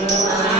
Amém.